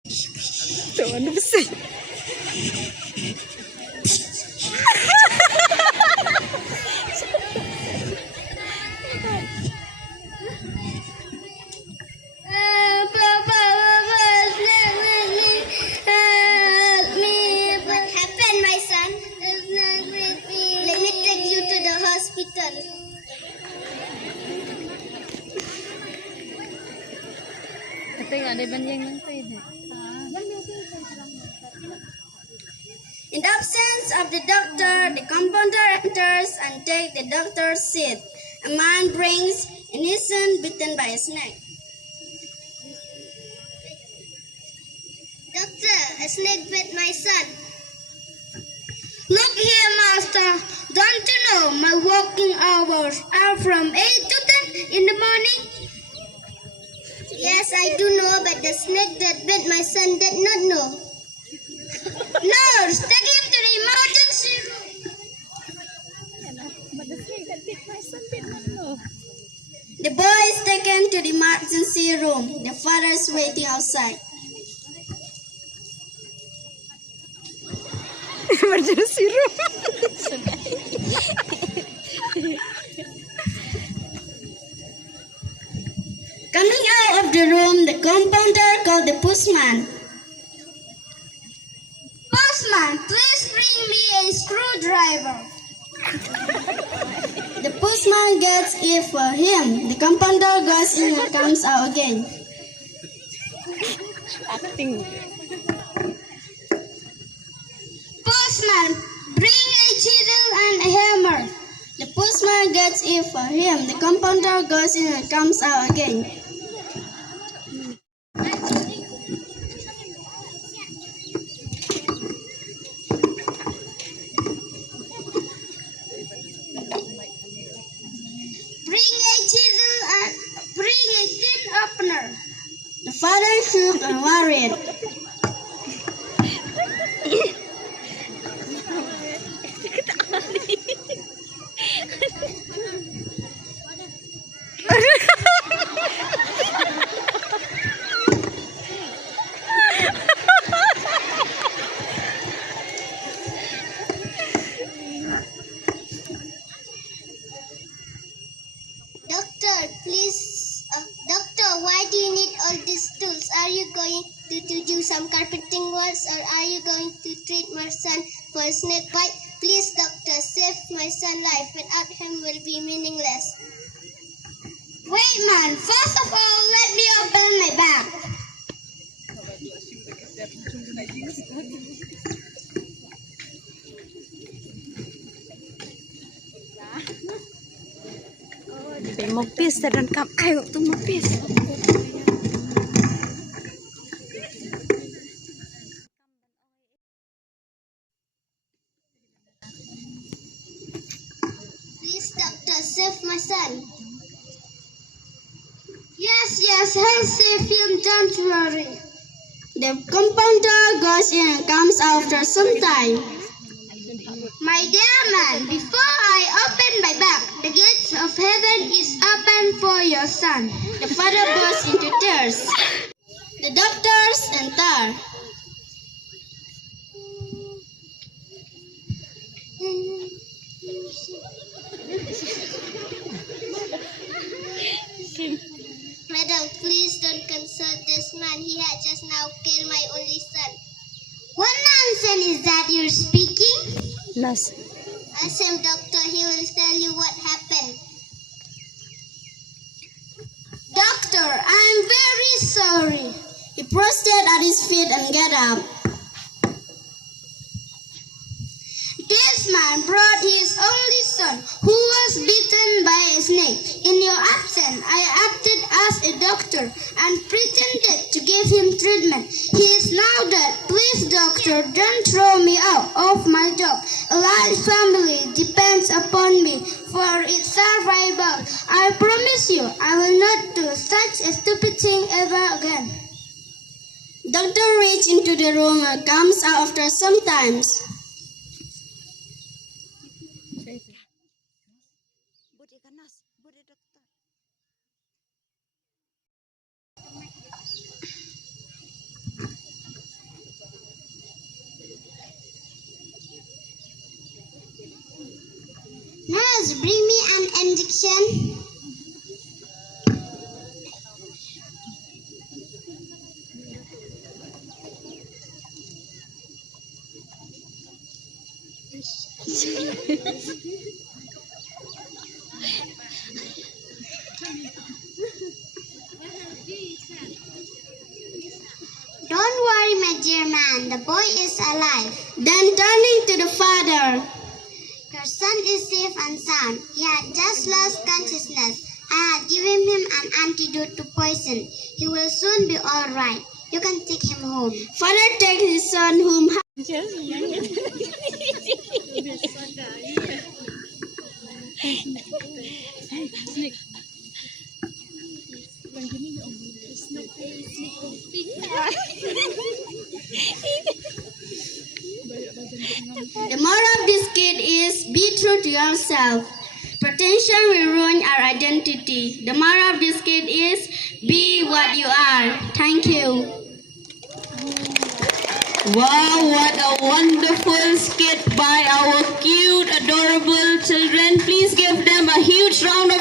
Tuh, ano ba sih? What happened, my son? Let me take you to the hospital. Ito yung ada banjang ng pwede. In the absence of the doctor, the compounder enters and takes the doctor's seat. A man brings innocent bitten by a snake. Doctor, a snake bit my son. Look here, master. Don't you know my working hours are from 8 to 10 in the morning? Yes, I do know, but the snake that bit my son did not know. Nurse, take him to the emergency room. But the snake that bit my son did not know. The boy is taken to the emergency room. The father is waiting outside. Emergency room. Coming out of the room, the compounder called the postman. Postman, please bring me a screwdriver. The postman gets it for him. The compounder goes in and comes out again. Acting. Postman, bring a chisel and a hammer. The postman gets it for him. The compounder goes in and comes out again. Bring a chisel and bring a tin opener. The father shook and worried. Doctor, why do you need all these tools? Are you going to do some carpeting works, or are you going to treat my son for a snake bite? Please, doctor, save my son's life. Without him will be meaningless. Wait, man. First of all, let me open my bag. Để một piece sẽ đàn cặp ai cũng tung một piece. Please, doctor, save my son. Yes, I'll save him. Don't worry. The compounder goes in and comes after some time. My dear man, before I open my bag, the gates of heaven is open for your son. The father burst into tears. The doctors enter. Madam, please don't consult this man. He had just now killed my only son. What nonsense is that you're speaking? Nas. Ask him, doctor. He will tell you what happened. Doctor, I'm very sorry. He prostrated at his feet and got up. This man brought his only son, who was bitten by a snake. In your absence, I acted as a doctor and pretended to give him treatment. He is now dead. Please, doctor, don't throw me out of my job. A large family depends upon me for its survival. I promise you, I will not do such a stupid thing ever again. Doctor reaches into the room and comes out after some time. Action. Don't worry, my dear man, the boy is alive. Then turning to the father, your son is safe and sound. He had just lost consciousness. I had given him an antidote to poison. He will soon be all right. You can take him home. Father takes his son home. The moral of this skit is be true to yourself. Pretension will ruin our identity. The moral of this skit is be what you are. Thank you. Wow, what a wonderful skit by our cute, adorable children. Please give them a huge round of